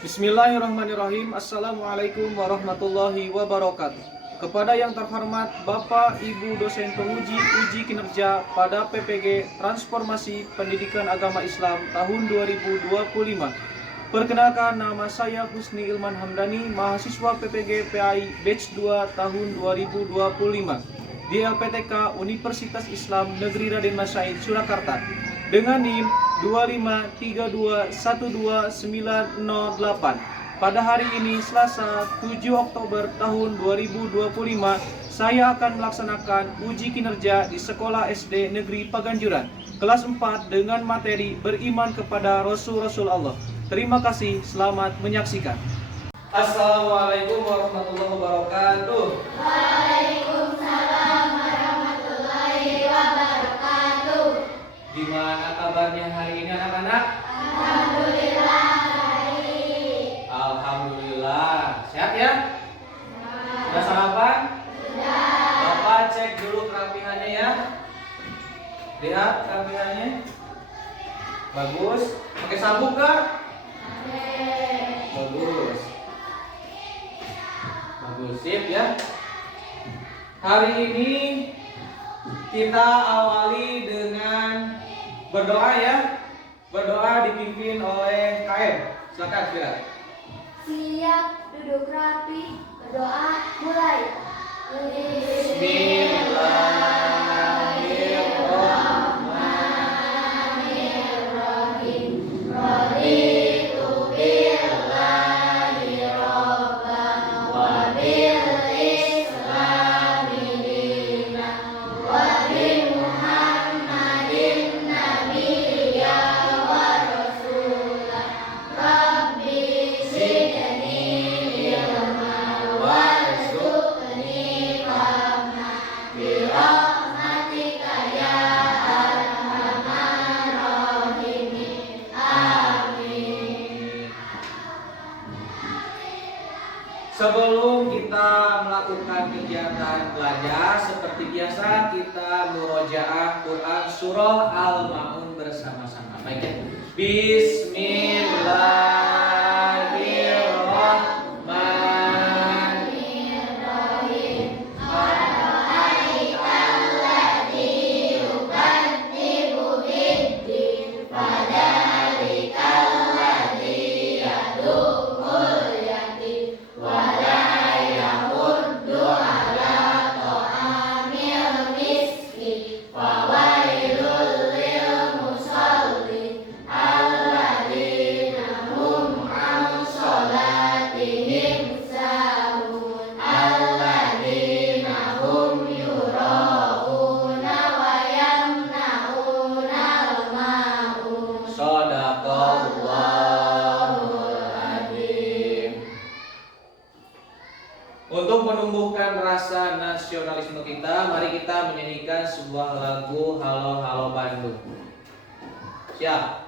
Bismillahirrahmanirrahim. Assalamualaikum warahmatullahi wabarakatuh. Kepada yang terhormat Bapak Ibu dosen penguji uji kinerja pada PPG Transformasi Pendidikan Agama Islam tahun 2025. Perkenalkan, nama saya Husni Ilman Hamdani, mahasiswa PPG PAI Batch 2 tahun 2025 di LPTK Universitas Islam Negeri Raden Mas Said Surakarta dengan NIM 253212908. Pada hari ini Selasa 7 Oktober tahun 2025, saya akan melaksanakan uji kinerja di Sekolah SD Negeri Paganjuran kelas 4 dengan materi beriman kepada Rasul-Rasul Allah. Terima kasih, selamat menyaksikan. Assalamualaikum warahmatullahi wabarakatuh. Waalaikumsalam warahmatullahi wabarakatuh. Gimana kabarnya hari ini anak-anak? Alhamdulillah baik. Alhamdulillah. Sehat ya? Sudah sarapan? Sudah. Bapak cek dulu kerapihannya ya. Lihat kerapihannya. Bagus. Pakai sabuk kah? Bagus. Bagus, sip ya. Hari ini kita awali dengan berdoa ya. Berdoa dipimpin oleh KM. Silakan, Fira. Siap, duduk rapi, berdoa mulai. Bismillahirrahmanirrahim. Raditu billahi robban wa bil islami dinan wa bi Muhammadin nabiyyan wa rasulan. Rabbi zidni ilman warzuqni fahman bi rahmatika ya arhamar rahimin. Amin. Sebelum kita melakukan kegiatan belajar, seperti biasa kita murojaah Quran Surah Al-Ma'un bersama-sama. Baik ya. Bismillahirrahmanirrahim. Ara'aitalladzi yukadzibu biddin fadzalikal-ladzi yad'ul yatim wa la yahuddu 'ala ta'amil miskin. Fawailul lil musallin alladzina hum 'an shalatihim sahun alladzina hum yura'una wa yamna'unal ma'un. Shadaqallahul adzim. Untuk menumbuhkan rasa nasionalisme kita, mari kita menyanyikan sebuah lagu Halo Halo Bandung. Siap?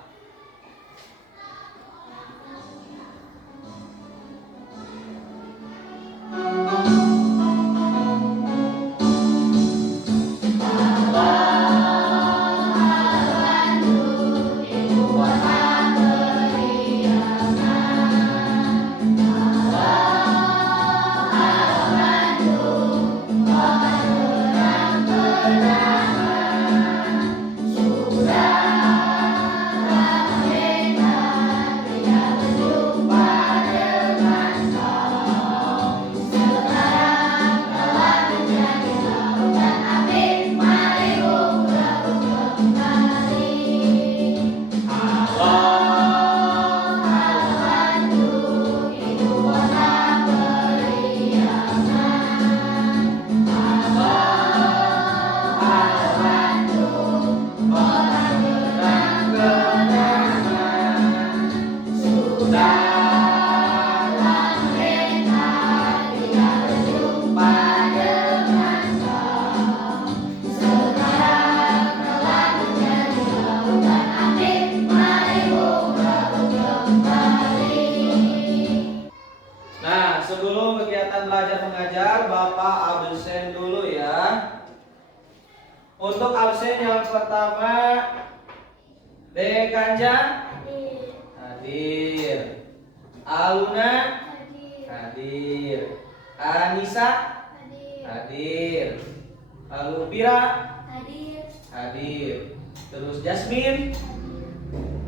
Nah, sebelum kegiatan belajar mengajar, Bapak absen dulu ya. Untuk absen yang pertama, Dek Kanjang hadir. Aluna Hadir. hadir. Anisa Hadir. hadir. Lalu Pira Hadir. hadir. Terus Jasmine,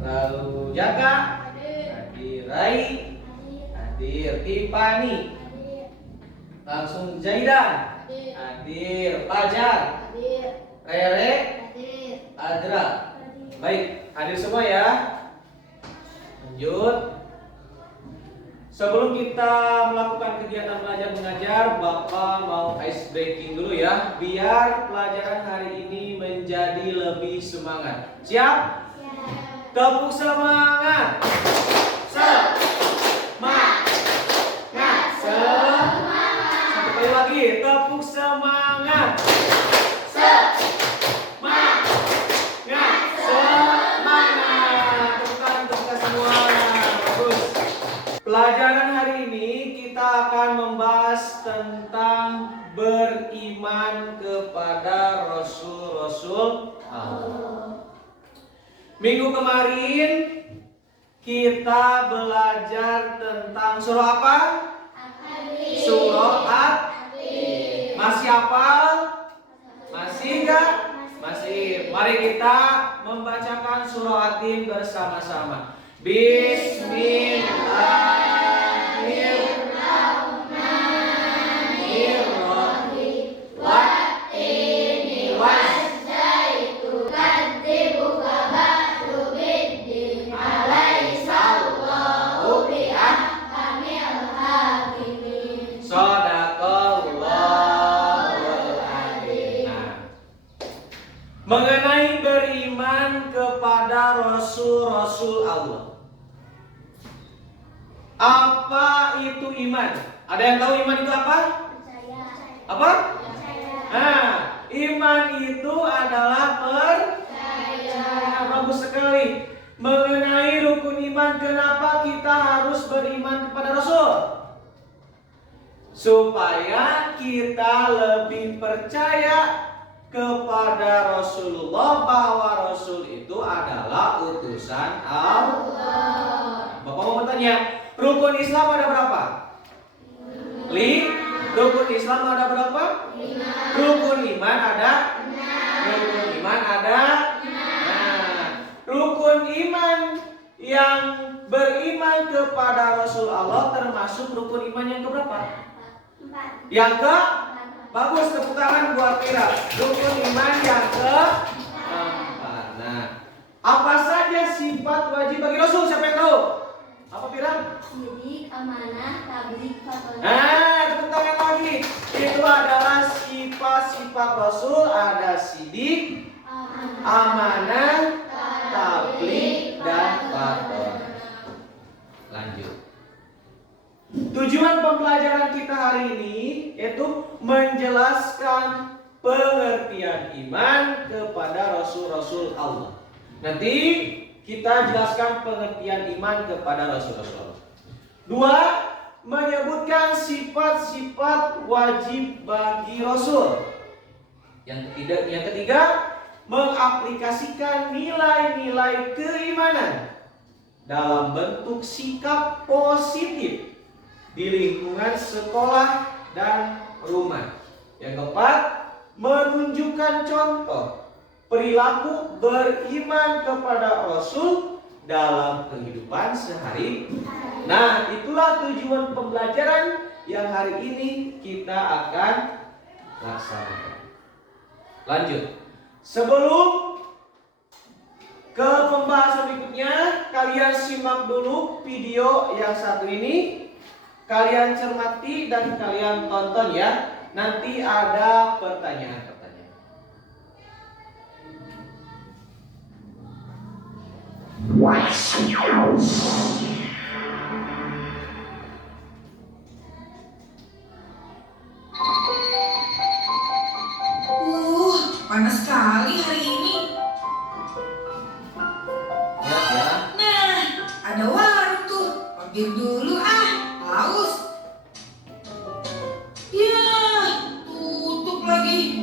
lalu Jaka Hadir. hadir. Rai Hadir. hadir. Tiffany, Hadir. langsung Zaidan Hadir. hadir. Fajar, Hadir. Rere, Hadir. Adra. Hadir. Baik, hadir semua ya. Lanjut. Sebelum kita melakukan kegiatan belajar mengajar, Bapak mau ice breaking dulu ya, biar pelajaran hari ini menjadi lebih semangat. Siap? Siap. Tepuk semangat. Semangat. Semangat. Satu kali lagi, tepuk semangat. Semangat. Semangat. Tepuk tangan semua. Bagus. Pelajaran hari ini kita akan membahas tentang beriman kepada Rasul-Rasul Allah. Minggu kemarin kita belajar tentang surah apa? Surah At-Tin. Masih hafal? Masih enggak? Masih. Mari kita membacakan surah At-Tin bersama-sama. Bismillahirrahmanirrahim. Wattini Wazzaitu kadzibuka ba'du biddin alaihissallahu bi'ahkamil hakimin. Shadaqallahul adzim. Mengenai beriman kepada Rasul-Rasul Allah. Apa itu iman? Ada yang tahu iman itu apa? Percaya. Apa? Percaya. Nah, iman itu adalah Percaya. bagus sekali. Mengenai rukun iman, kenapa kita harus beriman kepada Rasul? Supaya kita lebih percaya kepada Rasulullah, bahwa Rasul itu adalah utusan Allah. Bapak mau bertanya, rukun Islam ada berapa? Rukun Islam ada berapa? Rukun iman ada? Rukun iman ada? Nah, rukun iman yang beriman kepada Rasul Allah termasuk rukun iman yang keberapa? 4. Yang ke? Bagus, tepuk tangan buat Pira. Rukun iman yang keempat. Nah, apa saja sifat wajib bagi Rasul? Siapa yang tahu? Apa Pira? Sidik, amanah, tabligh, fatwa. Nah, tepuk tangan lagi. Itu adalah sifat-sifat Rasul. Ada sidik, amanah, tabligh, dan fatwa. Lanjut. Tujuan pembelajaran kita hari ini yaitu menjelaskan pengertian iman kepada Rasul-Rasul Allah. Nanti kita jelaskan pengertian iman kepada Rasul-Rasul Allah. 2. Menyebutkan sifat-sifat wajib bagi Rasul. Yang ketiga, mengaplikasikan nilai-nilai keimanan dalam bentuk sikap positif di lingkungan sekolah dan rumah. Yang keempat, menunjukkan contoh perilaku beriman kepada Rasul dalam kehidupan sehari. Nah, itulah tujuan pembelajaran yang hari ini kita akan laksanakan. Lanjut. Sebelum ke pembahasan berikutnya, kalian simak dulu video yang satu ini. Kalian cermati dan kalian tonton ya. Nanti ada pertanyaan-pertanyaan. Panas sekali hari ini. Ya. Nah, ada warung tuh. Mampir dulu ah, haus. Ya, tutup lagi.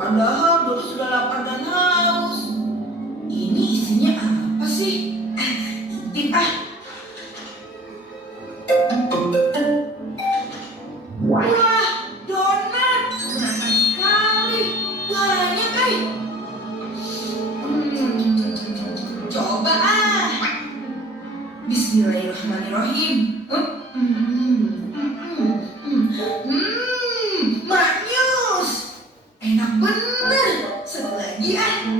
Padahal dulu sudah lapar dan haus. Ini isinya apa sih? Bismillahirrahmanirrahim. Maknyus. Enak bener. Satu lagi ah.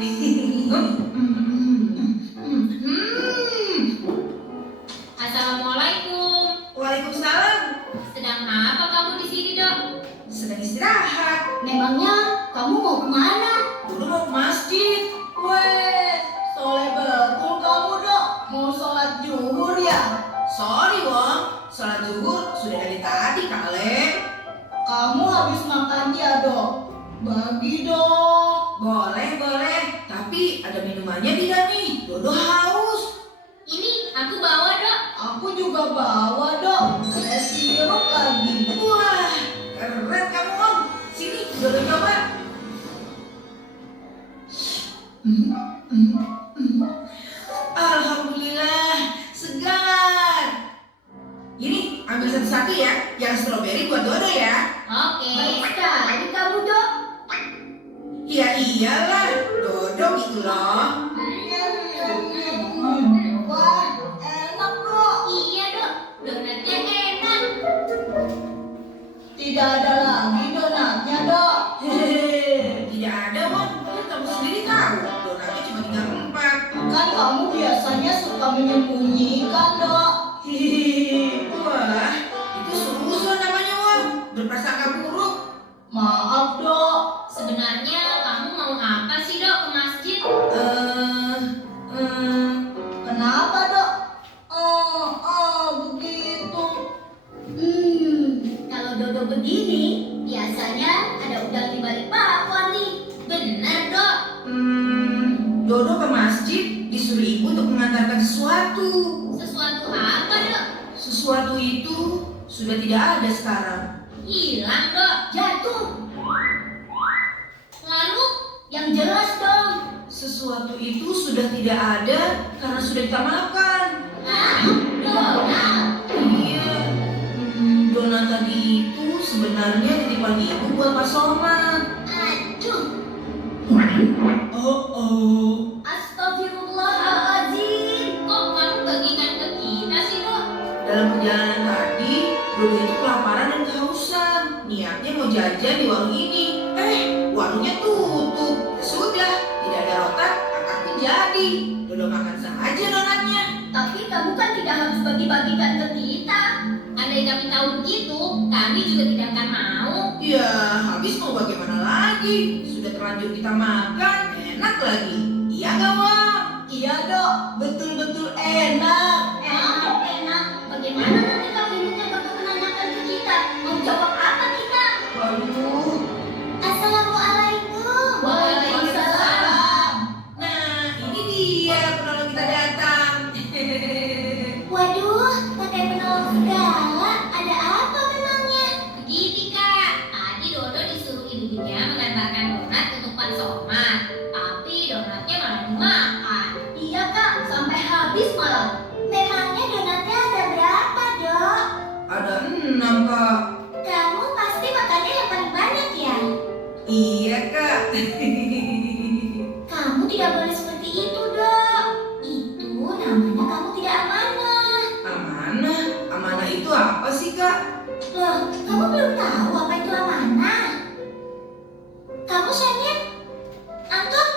Assalamualaikum. Waalaikumsalam. Sedang apa kamu di sini, Dok? Sedang istirahat. Memangnya kamu mau kemana? Dulu mau ke masjid. Weh, soleh betul kamu dok. Mau sholat zuhur ya? Sorry Wong, sholat zuhur sudah dari tadi kale. Kamu habis makan ya dok? Bagi dong. Boleh. Tapi ada minumannya tidak nih? Dodo haus. Ini aku bawa, Dok. Aku juga bawa dok. Ada sirup lagi. Wah, keren kamu Om. Sini, Dodo coba. Alhamdulillah, segar. Ini ambil satu-satu ya. Yang stroberi buat Dodo ya. Oke. Baik sekali kamu, Dok. Ya iyalah, Dodo gitu loh. Wah, enak dok. Iya, Dok. Donatnya enak. Tidak ada lagi donatnya dok. Hehehe, tidak ada Wong. Kan kamu sendiri tahu, donatnya cuma 3 4. Kan kamu biasanya suka menyembunyikan dok. Hihihi, wah, itu suzon namanya Wong. Berprasangka buruk. Maaf dok. Sebenarnya kamu mau apa sih, Dok, ke masjid? Kenapa dok? Begitu. Kalau Dodo begini, biasanya ada udang di balik bakwan nih. Benar, Dok. Dodo ke masjid disuruh ibu untuk mengantarkan sesuatu. Sesuatu apa, Dok? Sesuatu itu sudah tidak ada sekarang. Hilang, Dok. Jatuh. Lalu, Yang jelas dong. Sesuatu itu sudah tidak ada karena sudah kita makan. donat. Iya. Donat tadi itu sebenarnya titipan ibu buat Pak Somad. Aduh. Oh. Astagfirullahaladzim. Kok kamu bagikan ke kita sih, Dok? Dalam perjalanan tadi, Dodo itu kelaparan dan kehausan. Niatnya mau jajan di warung ini. Warungnya tutup. Sudah, tidak ada rotak, akar pun jadi. Dodo makan saja donatnya. Tapi kamu kan tidak harus bagi-bagikan ke kita. Andai kami tahu begitu, kami juga tidak akan mau. Ya, habis mau bagaimana lagi? Sudah terlanjur kita makan, enak lagi. Iya nggak, Wak? Iya dok, betul-betul enak. Enak. Bagaimana nanti kalau ibunya bakal menanyakan ke kita? Mau jawab apa kita? Waduh. Assalamualaikum. Waalaikumsalam. Nah, ini dia penolong kita datang. Waduh, pakai penolong segala. Ada apa memangnya? Begini, Kak. Tadi Dodo disuruh ibunya mengantarkan donat untuk Pak Somad. Tapi donatnya malah dimakan. Iya kak, sampai habis malah. Memangnya donatnya ada berapa dok? Ada 6, Kak. Kamu pasti makannya yang paling banyak ya? Iya, Kak. Kamu tidak boleh seperti itu dok. Itu namanya kamu tidak amanah. Amanah? Amanah itu apa sih, Kak? Loh, kamu belum tahu apa itu amanah? Kamu Syamir? Anton?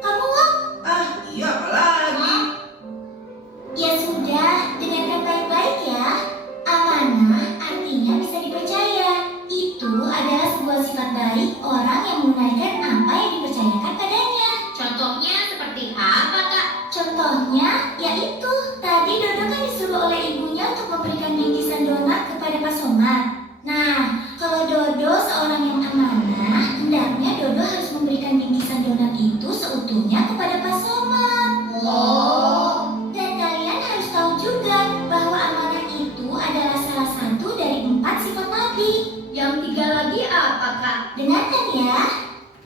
Kamu Wong? Iya apalagi? Ya sudah, dengarkan baik-baik ya. Amanah artinya bisa dipercaya. Itu adalah sebuah sifat baik orang yang menunaikan apa yang dipercayakan padanya. Contohnya seperti apa, Kak? Contohnya, yaitu tadi Dodo kan disuruh oleh ibunya untuk memberikan bingkisan donat kepada Pak Somad. Nah, kalau Dodo seorang yang amanah, hendaknya Dodo harus memberikan bingkisan donat itu seutuhnya kepada Pak Somad. Dan kalian harus tahu juga bahwa amanah itu adalah salah satu dari 4 sifat Nabi. Yang 3 lagi apa, Kak? Dengarkan ya.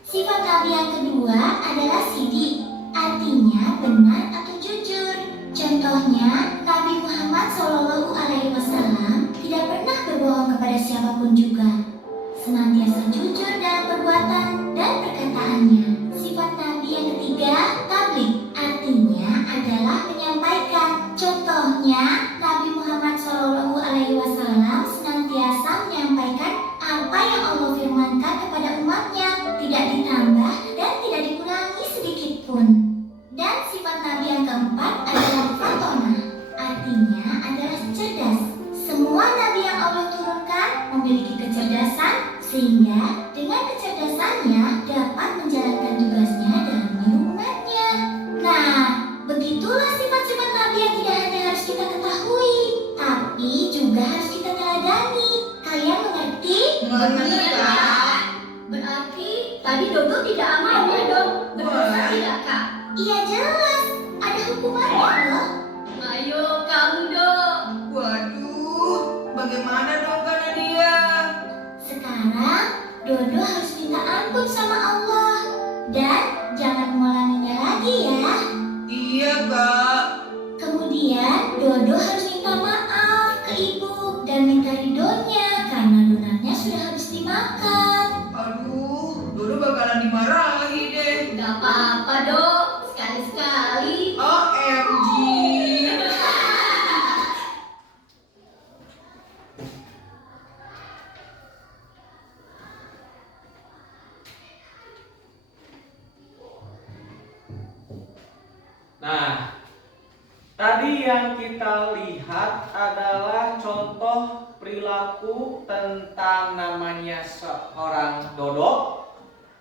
Sifat Nabi yang kedua adalah sidik, artinya benar atau jujur. Contohnya, Nabi Muhammad SAW tidak pernah berbohong kepada siapapun juga. Senantiasa jujur dalam perbuatan dan perkataannya. Sifat Nabi yang ketiga, tabligh, artinya adalah menyampaikan. Contohnya, pun. Dan sifat nabi yang keempat adalah fatona, artinya adalah cerdas. Semua nabi yang Allah turunkan memiliki kecerdasan, sehingga dengan kecerdasannya dapat menjalankan tugasnya dalam menyeru umatnya. Nah, begitulah sifat-sifat nabi yang tidak hanya harus kita ketahui, tapi juga harus kita teladani. Kalian mengerti? Mengerti, Kak. Berarti tadi Dodo tidak amal ya dong? Berdosa tidak Kak? Iya jelas, ada hukumannya loh. Ayo kamu dong. Waduh, bagaimana dong Kak Nadia? Sekarang Dodo harus minta ampun sama Allah dan jangan mengulanginya lagi ya. Iya Kak. Kemudian Dodo harus minta maaf ke ibu dan minta ridhonya karena donatnya sudah habis dimakan. Aduh, Dodo bakalan dimarahi deh. Gak apa-apa dong. Sekali-sekali. OMG. Nah, tadi yang kita lihat adalah contoh perilaku tentang namanya seorang Dodo,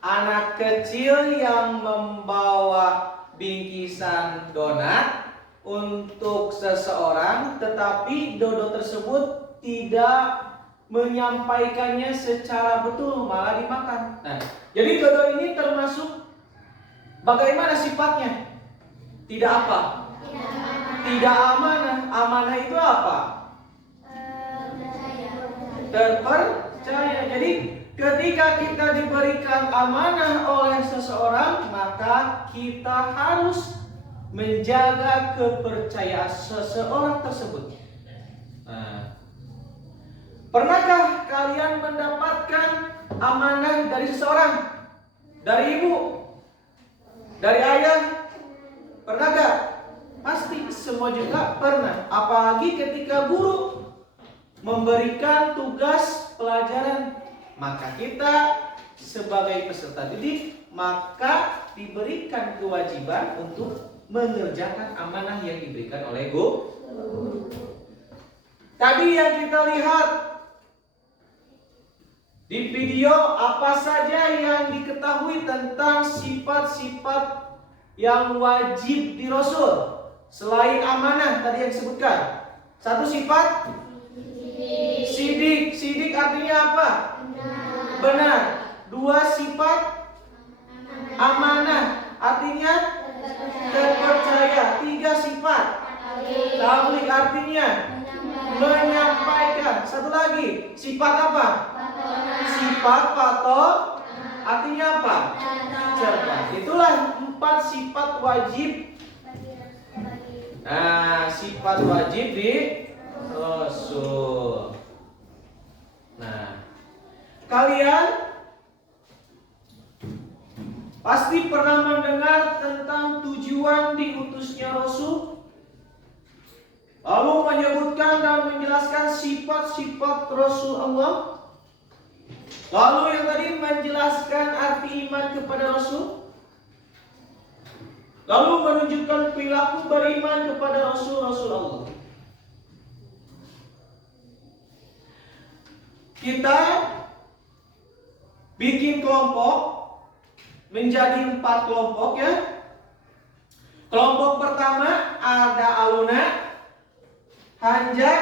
anak kecil yang membawa bingkisan donat untuk seseorang, tetapi Dodo tersebut tidak menyampaikannya secara betul, malah dimakan. Nah, jadi Dodo ini termasuk bagaimana sifatnya? Tidak apa? Tidak amanah. Amanah itu apa? Terpercaya. Jadi ketika kita diberikan amanah oleh seseorang, maka kita harus menjaga kepercayaan seseorang tersebut. Nah, pernahkah kalian mendapatkan amanah dari seseorang? Dari ibu? Dari ayah? Pernah gak? Pasti semua juga pernah. Apalagi ketika guru memberikan tugas pelajaran, maka kita sebagai peserta didik maka diberikan kewajiban untuk mengerjakan amanah yang diberikan oleh guru. Tadi yang kita lihat di video, apa saja yang diketahui tentang sifat-sifat yang wajib di Rasul selain amanah tadi yang disebutkan. Satu sifat sidik. Sidik artinya apa? Benar. Dua sifat amanah artinya terpercaya. Tiga sifat tabligh artinya menyampaikan. Satu lagi sifat apa? Sifat patok artinya apa? Cerdas. Itulah 4 sifat wajib. Nah, sifat wajib di Rasul. Nah, kalian pasti pernah mendengar tentang tujuan diutusnya Rasul, lalu menyebutkan dan menjelaskan sifat-sifat Rasul Allah. Lalu yang tadi menjelaskan arti iman kepada Rasul, lalu menunjukkan perilaku beriman kepada Rasul Allah. Kita bikin kelompok menjadi 4 kelompok ya. Kelompok pertama ada Aluna, Hanja,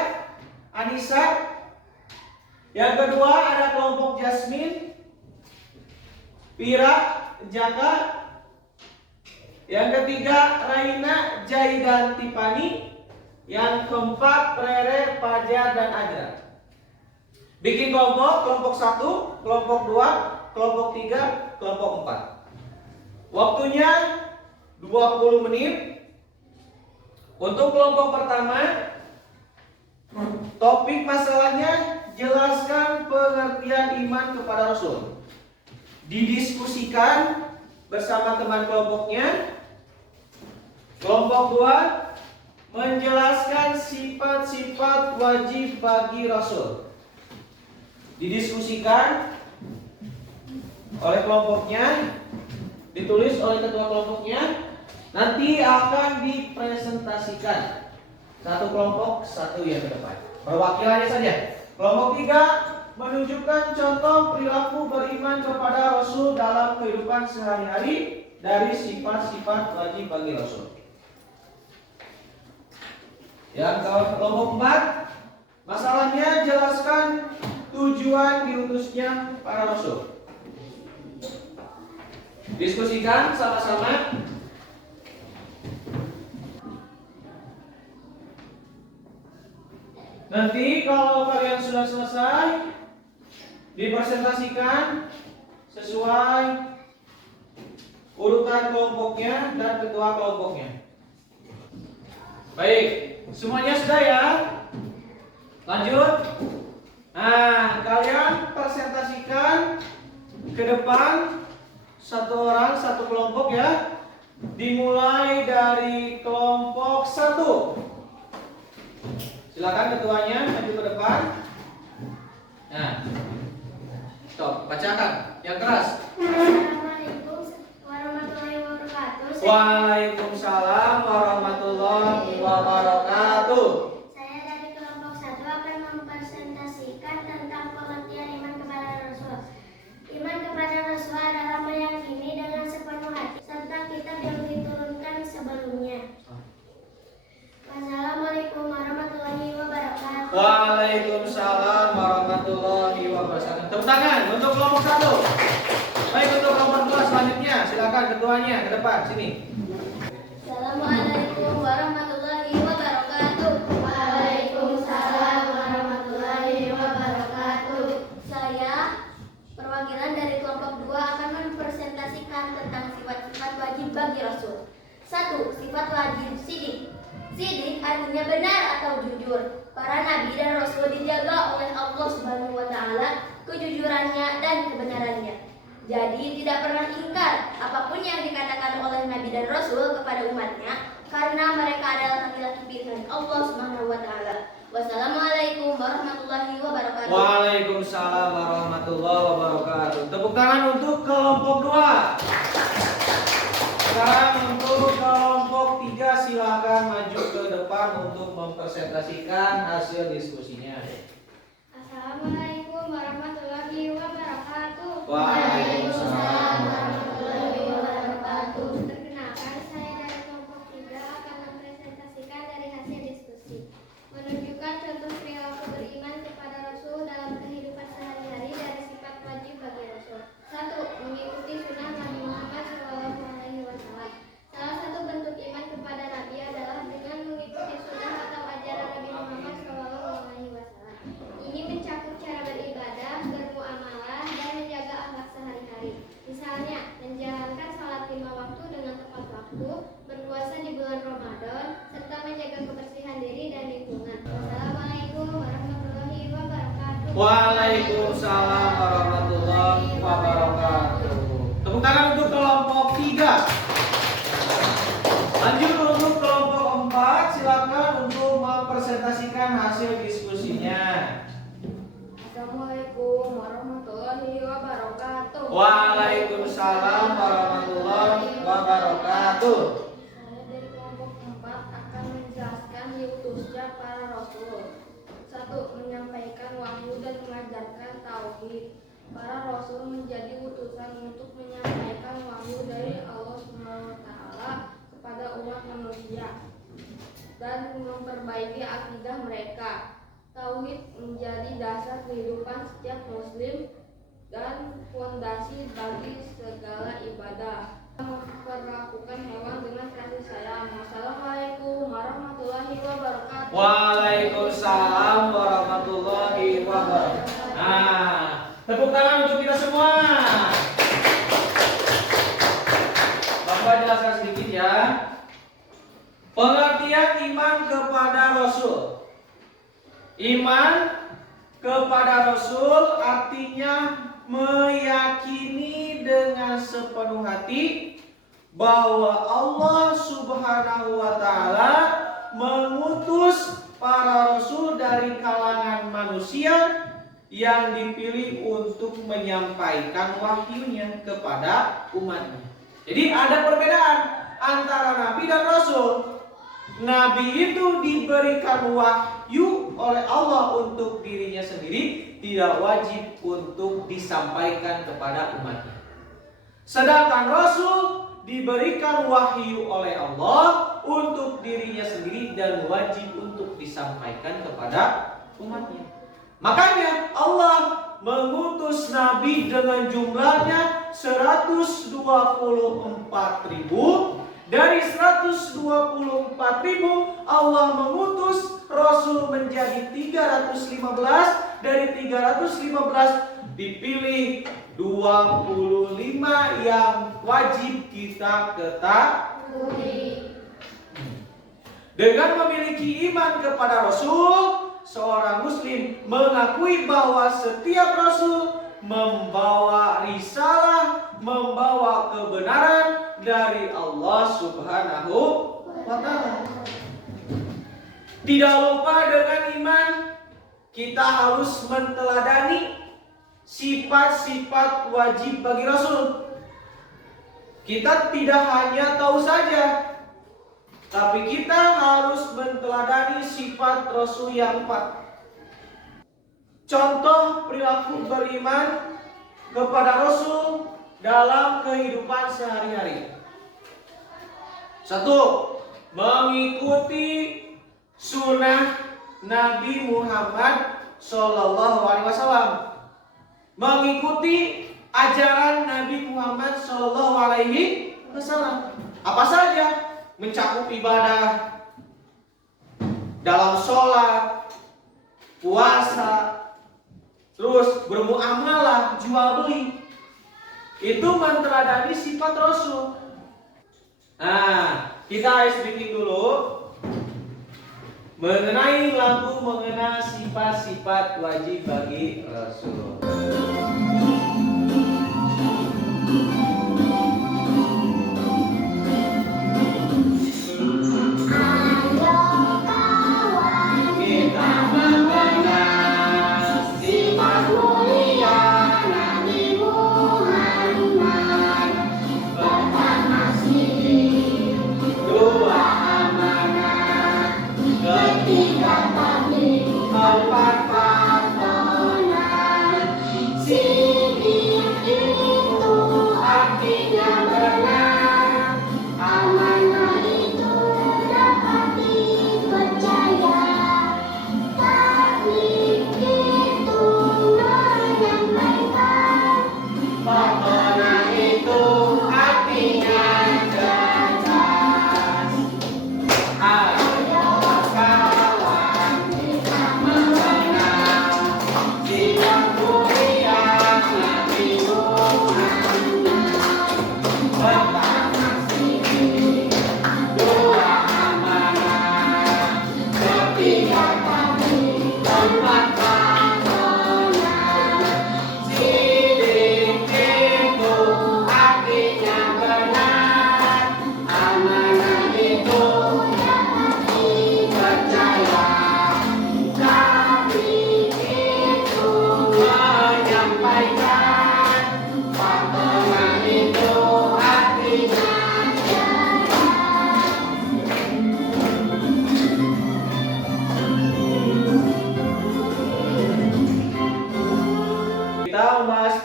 Anissa. Yang kedua ada kelompok Jasmine, Pira, Jaka. Yang ketiga Raina, Jai dan Tipani. Yang keempat Rere, Pajar dan Ajra. Bikin kelompok 1, kelompok 2, kelompok 3, kelompok 4. Waktunya 20 menit. Untuk kelompok pertama, topik masalahnya jelaskan pengertian iman kepada Rasul. Didiskusikan bersama teman kelompoknya. Kelompok 2 menjelaskan sifat-sifat wajib bagi Rasul. Didiskusikan oleh kelompoknya. ditulis oleh ketua kelompoknya, nanti akan dipresentasikan. Satu kelompok, satu yang ke depan. Perwakilannya saja. Kelompok 3 menunjukkan contoh perilaku beriman kepada Rasul dalam kehidupan sehari-hari dari sifat-sifat wajib bagi Rasul. Yang kelompok 4, masalahnya jelaskan tujuan diutusnya para Rasul. Diskusikan sama-sama. Nanti kalau kalian sudah selesai, dipresentasikan sesuai urutan kelompoknya dan ketua kelompoknya. Baik, semuanya sudah ya? Lanjut. Nah, kalian presentasikan ke depan satu orang satu kelompok ya. Dimulai dari kelompok 1. Silakan ketuanya maju ke depan. Nah, stop, bacakan yang keras. Assalamualaikum warahmatullahi wabarakatuh. Waalaikumsalam warahmatullahi wabarakatuh. Saya dari kelompok 1 akan mempresentasikan tentang pengertian iman kepada Rasul. Iman kepada Rasul adalah meyakini dengan sepenuh hati serta kitab yang diturunkan sebelumnya. Wassalamualaikum warahmatullahi wabarakatuh. Waalaikumsalam warahmatullahi wabarakatuh. Tepuk tangan untuk kelompok 1. Baik, untuk kelompok 2 selanjutnya, silakan ketuanya ke depan sini. Assalamualaikum warahmatullahi wabarakatuh. Waalaikumsalam warahmatullahi wabarakatuh. Saya perwakilan dari kelompok 2 akan mempresentasikan tentang sifat-sifat wajib bagi Rasul. 1. Sifat wajib sidik. Sidik artinya benar atau jujur. Para nabi dan rasul dijaga oleh Allah Subhanahu wa taala kejujurannya dan kebenarannya. Jadi tidak pernah ingkar apapun yang dikatakan oleh nabi dan rasul kepada umatnya karena mereka adalah laki-laki pilihan Allah Subhanahu wa taala. Wassalamualaikum warahmatullahi wabarakatuh. Waalaikumsalam warahmatullahi wabarakatuh. Tepuk tangan untuk kelompok 2. Sekarang untuk kelompok 3 silakan maju ke depan untuk mempresentasikan hasil diskusinya. Assalamualaikum warahmatullahi wabarakatuh. Waalaikumsalam warahmatullahi wabarakatuh. Perkenalkan, saya dari kelompok 3 akan mempresentasikan dari hasil diskusi. Menunjukkan contoh perilaku beriman kepada Rasul dalam kehidupan sehari-hari dari sifat wajib bagi Rasul. 1. Mengikuti sunnah Nabi Muhammad SAW. Salah satu bentuk iman kepada Nabi adalah dengan mengikuti sunnah atau ajaran Nabi Muhammad SAW. Ini mencakup cara beribadah, bermuamalah, dan menjaga akhlak sehari-hari. Misalnya, menjalankan salat 5 waktu dengan tepat waktu, berpuasa di bulan Ramadan, serta menjaga kebersihan diri dan lingkungan. Wassalamualaikum warahmatullahi wabarakatuh. Waalaikumsalam warahmatullahi wabarakatuh. Tepuk tangan untuk kelompok 3. Lanjut untuk kelompok 4, silakan untuk mempresentasikan hasil diskusinya. Assalamualaikum warahmatullahi wabarakatuh. Waalaikumsalam warahmatullahi wabarakatuh. Saya dari kelompok 4 akan menjelaskan diutusnya para rasul. 1. Menyampaikan wahyu dan mengajarkan tauhid. Para rasul menjadi utusan untuk menyampaikan wahyu dari Allah SWT kepada umat manusia dan memperbaiki akidah mereka. Tauhid menjadi dasar kehidupan setiap muslim dan fondasi bagi segala ibadah. Memperlakukan hewan dengan kasih sayang. Wassalamualaikum warahmatullahi wabarakatuh. Waalaikumsalam warahmatullahi wabarakatuh. Nah, tepuk tangan untuk kita semua. Bapak jelaskan sedikit ya. Pengertian iman kepada Rasul. Iman kepada Rasul artinya meyakini dengan sepenuh hati bahwa Allah Subhanahu wa taala mengutus para rasul dari kalangan manusia yang dipilih untuk menyampaikan wahyunya kepada umatnya. Jadi ada perbedaan antara nabi dan rasul. Nabi itu diberikan wahyu oleh Allah untuk dirinya sendiri, tidak wajib untuk disampaikan kepada umatnya. Sedangkan rasul diberikan wahyu oleh Allah untuk dirinya sendiri dan wajib untuk disampaikan kepada umatnya. Makanya Allah mengutus nabi dengan jumlahnya 124.000. Dari 124.000 Allah mengutus rasul menjadi 315. Dari 315 dipilih 25 yang wajib kita ketahui. Dengan memiliki iman kepada rasul, seorang muslim mengakui bahwa setiap rasul membawa risalah, membawa kebenaran dari Allah Subhanahu wa ta'ala. Tidak lupa dengan iman, kita harus menteladani sifat-sifat wajib bagi rasul. Kita tidak hanya tahu saja, tapi kita harus menteladani sifat rasul yang 4. Contoh perilaku beriman kepada rasul dalam kehidupan sehari-hari. 1. Mengikuti sunnah Nabi Muhammad SAW. Mengikuti ajaran Nabi Muhammad SAW. Apa saja? Mencakup ibadah dalam sholat, puasa, terus bermuamalah, jual beli. Itu menteladani sifat rasul. Nah, kita ice breaking dulu mengenai lagu mengenai sifat-sifat wajib bagi rasul.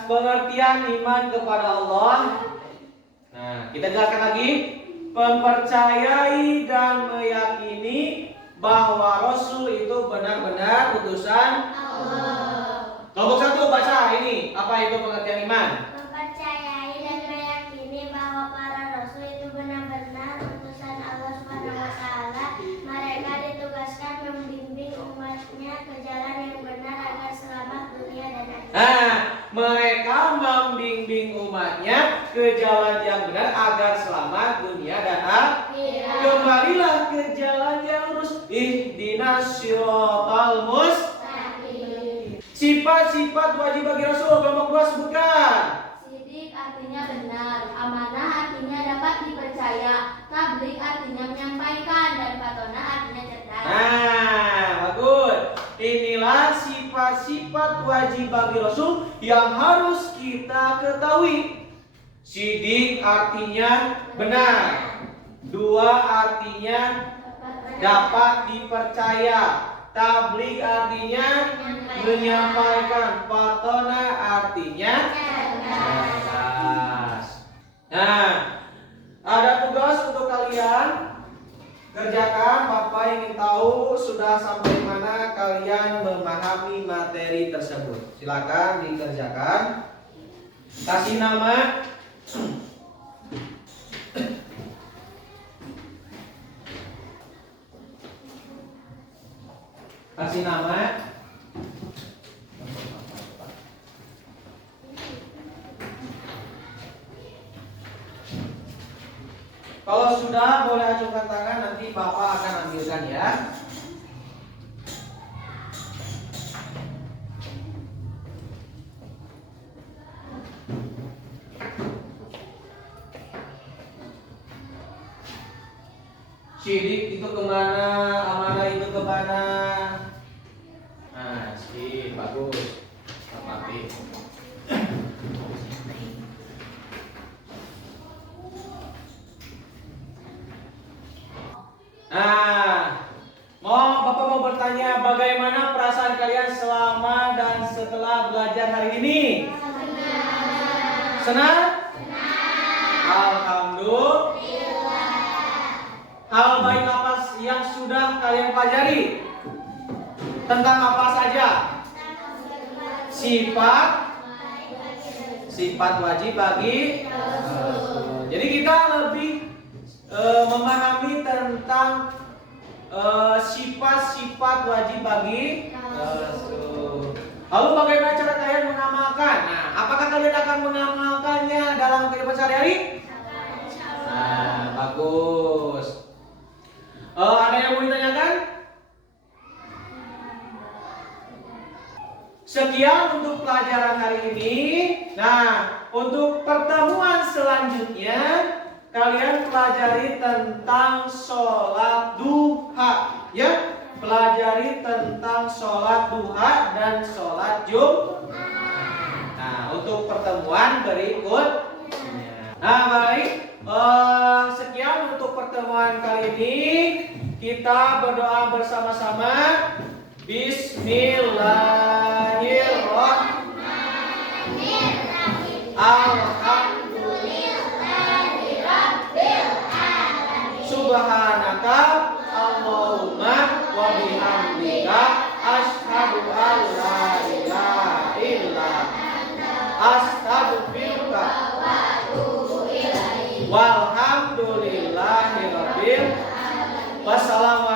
Pengertian iman kepada Allah. Nah, kita jelaskan lagi. Mempercayai dan meyakini bahwa Rasul itu benar-benar utusan Allah. Kelompok 1 baca ini. Apa itu pengertian iman? Mempercayai dan meyakini bahwa para rasul itu benar-benar utusan Allah Subhanahu wa ta'ala. Mereka ditugaskan membimbing umatnya ke jalan yang benar agar selamat dunia dan akhirat. Mereka membimbing umatnya ke jalan yang benar agar selamat dunia dan akhirat. Kembalilah ke jalan yang lurus. Ihdinas siratal mustaqim. Sifat-sifat wajib bagi Rasul kelompok 2 sebutkan. Sidik artinya benar, amanah artinya dapat dipercaya, tabligh artinya menyampaikan, dan fatona artinya cerdas. Nah, bagus. Inilah sifat-sifat wajib bagi Rasul yang harus kita ketahui. Sidik artinya benar. Dua artinya dapat dipercaya. Tablik artinya menyampaikan. Fatona artinya cerdas. Nah, ada tugas untuk kalian. Kerjakan. Bapak ingin tahu sudah sampai mana kalian memahami materi tersebut. Silakan dikerjakan. Kasih nama. Kasih nama. Kalau sudah boleh acungkan tangan, nanti Bapak akan ambilkan ya. Sidik itu kemana? Amanah itu kemana? Nah, sip, bagus. Papi. Nah, Bapak mau bertanya, bagaimana perasaan kalian selama dan setelah belajar hari ini? Senang? Alhamdulillah. Hal baik apa yang sudah kalian pelajari? Tentang apa saja? Sifat wajib bagi Rasul. Jadi kita lebih memahami tentang sifat-sifat wajib bagi Rasul. Lalu bagaimana cara kalian mengamalkan? Nah, apakah kalian akan mengamalkannya dalam kehidupan sehari-hari? Nah, bagus. Ada yang mau ditanyakan? Sekian untuk pelajaran hari ini. Nah, untuk pertemuan selanjutnya kalian pelajari tentang sholat duha, ya. Pelajari tentang sholat duha dan sholat Jumat. Nah, untuk pertemuan berikutnya. Nah, baik. Sekian untuk pertemuan kali ini. Kita berdoa bersama-sama. Bismillahirrahmanirrahim. Alhamdulillahirabbil alamin. Subhanaka Allahumma wa bihamdika asyhadu an la ilaha illa anta astaghfiruka wa atubu ilaik. Walhamdulillahirabbil alamin. Wassalamu